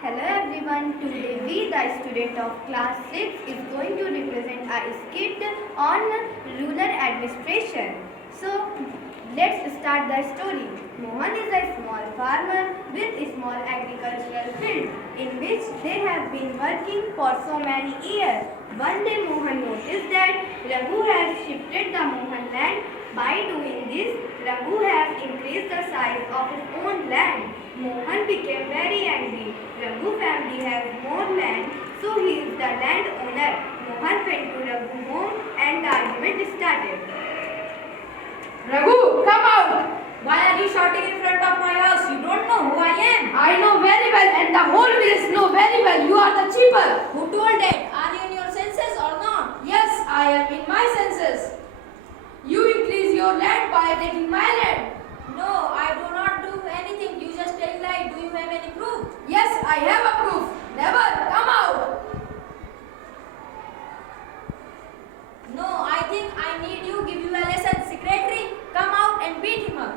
Hello everyone, today we, the student of class 6, is going to represent a skit on rural administration. So, let's start the story. Mohan is a small farmer with a small agricultural field in which they have been working for so many years. One day Mohan noticed that Raghu has shifted the Mohan land. By doing this, Raghu has increased the size of his own land. Mohan became very angry. Raghu family has more land, so he is the landowner. Mohan went to Raghu home and the argument started. Raghu, come out! Why are you shouting in front of my house? You don't know who I am. I know very well and the whole village know very well. You are the cheaper. Who told that? Are you in your senses or not? Yes, I am in my senses. You increase your land by taking my land. No, I do not do anything. You just tell lie. Do you have any proof? Yes, I have a proof. Never, come out. No, I think I need you. Give you a lesson. Secretary, come out and beat him up.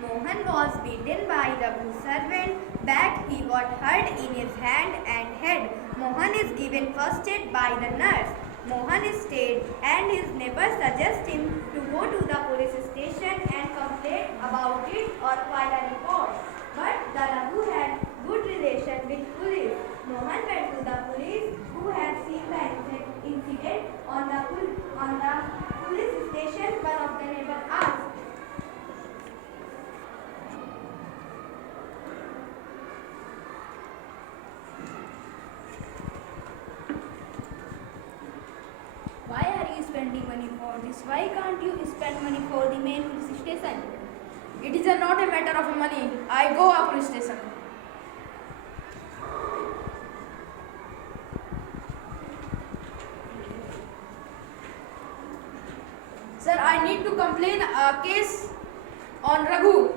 Mohan was beaten by Raghu's servant. Back he got hurt in his hand and head. Mohan is given first aid by the nurse. Mohan is stayed and his neighbors suggest him to go to the police station and complain about it or file a report. But the Raghu had good relation with police. Mohan went to the police who had seen the incident on the police station. One of the neighbors asked, Why are you spending money for this? Why can't you spend money for the main police station? It is not a matter of money. I go to police station. Sir, I need to complain a case on Raghu.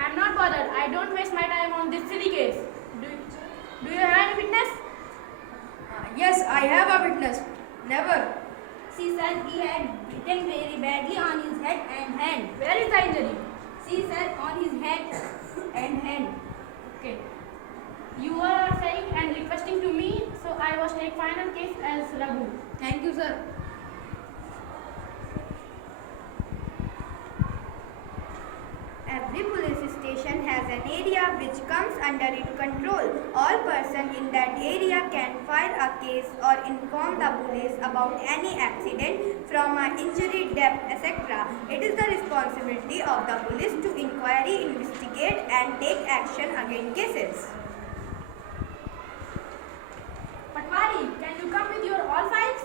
I am not bothered. I don't waste my time on this silly case. Do you have any witness? Yes, I have a witness. Never. See, sir, he had bitten very badly on his head and hand. Where is the injury? See, sir, on his head and hand. Okay. You are saying and requesting to me, so I was take final case as Raghu. Thank you, sir. every police station has an area which comes under its control. All person in that area can file a case or inform the police about any accident from an injury, death, etc. It is the responsibility of the police to inquiry, investigate and take action against cases. Patwari, can you come with your all files?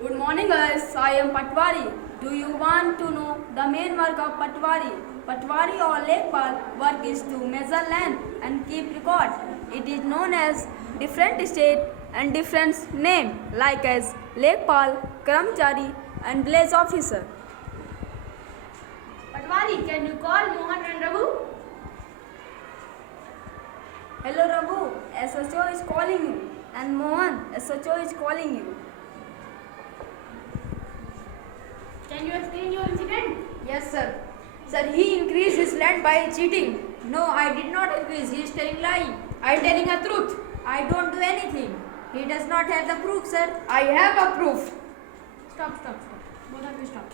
Good morning, guys. I am Patwari. Do you want to know the main work of Patwari? Patwari or Lekpal work is to measure land and keep record. It is known as different state and different name like as Lekpal, Karamchari and village officer. Patwari, can you call Mohan and Raghu? Hello Raghu, SHO is calling you and Mohan, SHO is calling you. Can you explain your incident? Yes sir. Sir, he increased his land by cheating. No, I did not increase. He is telling lie. I am telling a truth. I don't do anything. He does not have the proof, sir. I have a proof. Stop. Both of you stop.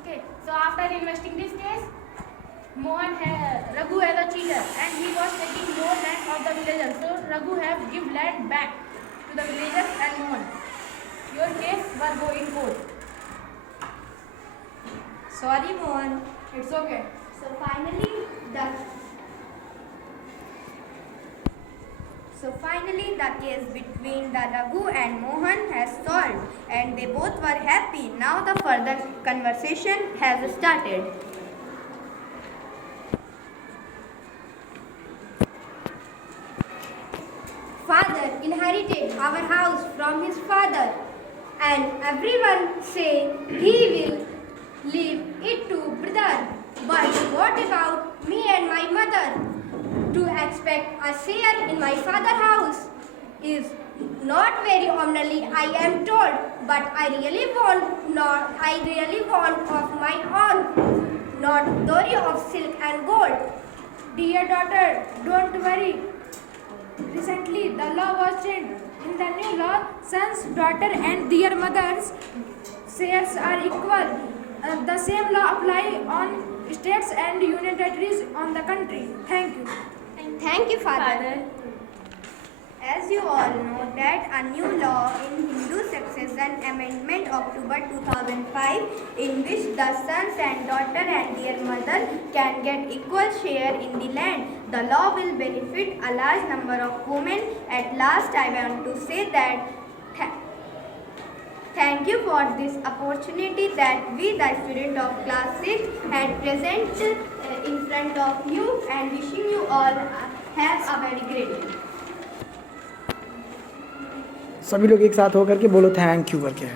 Okay, so after investing this case, Raghu as a cheater and he was taking more land of the villagers. So Raghu have give land back to the villagers and Mohan. Your case will go in court. Sorry, Mohan. It's okay. So finally the case between the Raghu and Mohan has solved and they both were happy. Now the further conversation has started. Father inherited our house from his father and everyone say he will leave it to brother. But what about expect a share in my father's house is not very honorably, I am told, but I really want of my own, not dowry of silk and gold. Dear daughter, don't worry. Recently, the law was changed. In the new law, sons, daughter, and their mothers' shares are equal. The same law apply on states and union territories on the country. Thank you. Thank you, Father. As you all know that a new law in Hindu Succession Amendment October 2005 in which the sons and daughter and their mother can get equal share in the land. The law will benefit a large number of women. At last I want to say that thank you for this opportunity that we the student of class 6 had present in front of you and wishing you all have a very great day. सभी लोग एक साथ होकर के बोलो thank you करके।